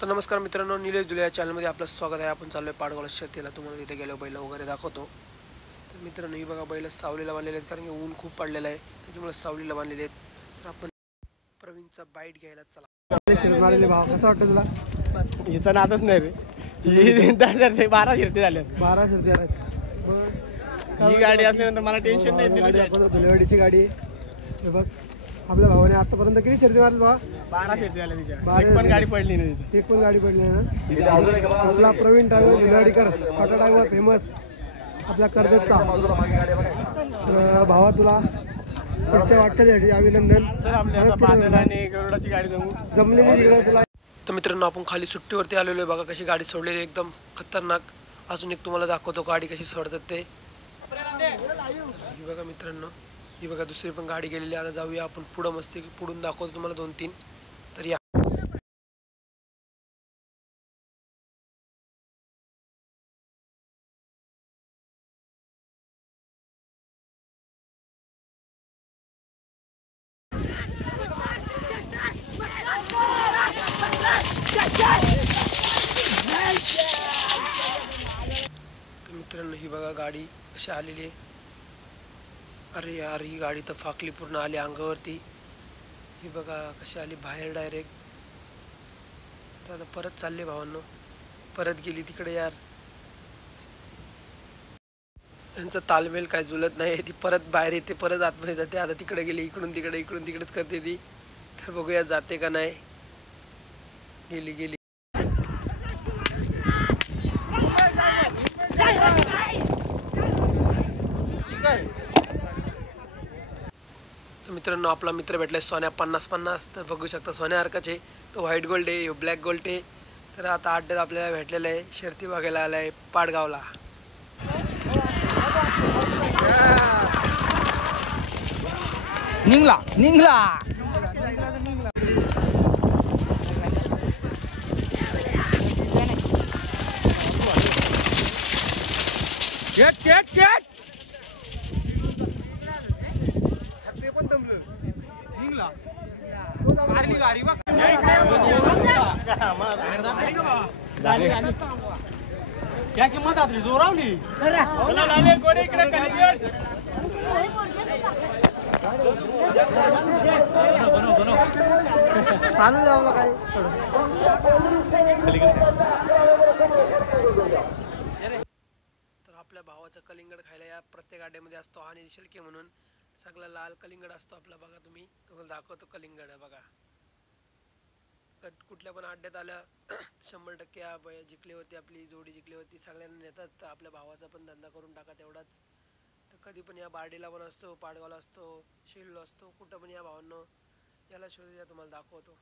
तर नमस्कार मित्रांनो, निलेश जुले या चॅनलमध्ये आपलं स्वागत आहे। आपण चाललोय पाडगाव शर्यतीला। तुम्हाला तिथे गेलो बैल वगैरे दाखवतो। तर मित्रांनो, ही बघा बैल सावलीला बांधलेले आहेत, कारण की ऊन खूप पडलेलं आहे, त्याच्यामुळे सावलीला बांधलेले आहेत। तर आपण प्रवीणचा बाईट घ्यायला चला। मारले भाव कसं वाटतं तुला? हिचा नादच नाही रे। ही 12 शिर्ती झाल्या, 12 शिर्ती आहेत। ही गाडी असल्यानंतर मला टेन्शन नाही। धुलेवाडीची गाडी हे बघ, आपल्या भावाने आतापर्यंत किती शिर्ती मारली बा? 12 शिर्ती झाल्या तिच्या। 12 एक पण गाडी पडली नाही तिथे, एक पण गाडी पडली नाही ना। आपला प्रवीण ड्रायव्हर धुलेवाडीकर, छोटा ड्रायव्हर फेमस आपल्या कर्जतचा। तर भावा तुला पुढच्या वाटचालीसाठी अभिनंदन। चल आपल्या बादल आणि गरुडाची गाडी जमलेली इकडे तुला। तर मित्रांनो, आपण खाली सुट्टीवरती आलेलो आहे। बघा कशी गाडी सोडलेली, एकदम खतरनाक। अजून एक तुम्हाला दाखवतो गाडी कशी सोडतात ते। ही बघा मित्रांनो, ही बघा दुसरी पण गाडी गेलेली। आता जाऊया आपण पुढं, मस्ती पुढून दाखवतो तुम्हाला 2-3। तर या मित्रांनो, ही बघा गाडी कशी आलेली आहे। अरे यार, ही गाडी तर फाकली, पूर्ण आली अंगावरती। ही बघा कशी आली बाहेर डायरेक्ट। तर आता परत चालले भावांनो, परत गेली तिकडे। यार यांचा तालमेल काय जुलत नाही। ती परत बाहेर येते, परत आतमध्ये जाते। आता तिकडे गेली, इकडून तिकडे, इकडून तिकडेच करते ती। तर बघूया जाते का नाही। गेली गेली। मित्रांनो, आपला मित्र भेटलाय सोन्या 50-50। तर बघू शकता सोन्यासारखाच आहे तो। व्हाईट गोल्ड आहे, ह्यो ब्लॅक गोल्ड आहे। तर आता अड्ड्यात आपल्याला भेटलेला आहे, शर्ती बघायला आलाय पाडगावला। निघला निघला गेट गेट गेट मारली गाडी बघ। त्याची मदत जोरावली। चालू जावला काय तर आपल्या भावाचा कलिंगड खायला या प्रत्येक अड्ड्यामध्ये असतो। अनिल शेळके म्हणून सगळा लाल कलिंगड असतो आपला। बघा तुम्ही, तुम्हाला दाखवतो कलिंगड। बघा कुठल्या पण अड्ड्यात आलं 100% जिंकल्यावरती, आपली जोडी जिंकल्यावरती सगळ्यांना नेतात। तर आपल्या भावाचा पण धंदा करून टाका तेवढाच। तर कधी पण या बार्डीला पण असतो, पाडगावला असतो, शेलूला असतो, कुठं पण या भावांनो याला शोध द्या, तुम्हाला दाखवतो।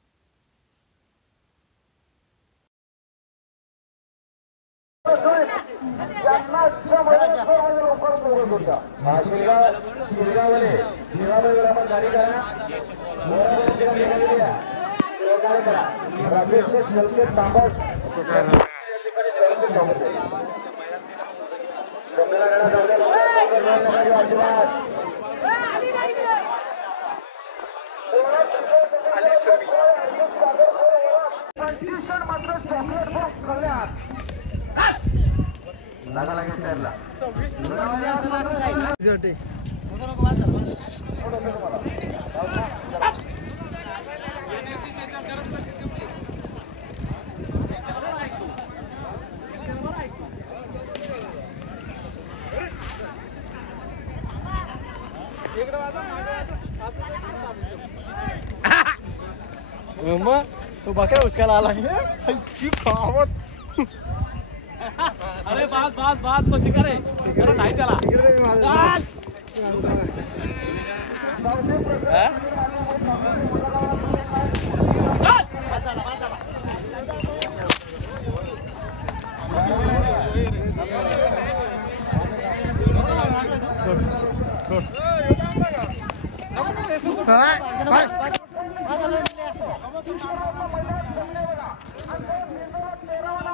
तो बकरा उसका आला। अरे बात बात बात तो चिकर आहे, नाही त्याला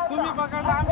तुम्ही पकडला।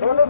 दोनों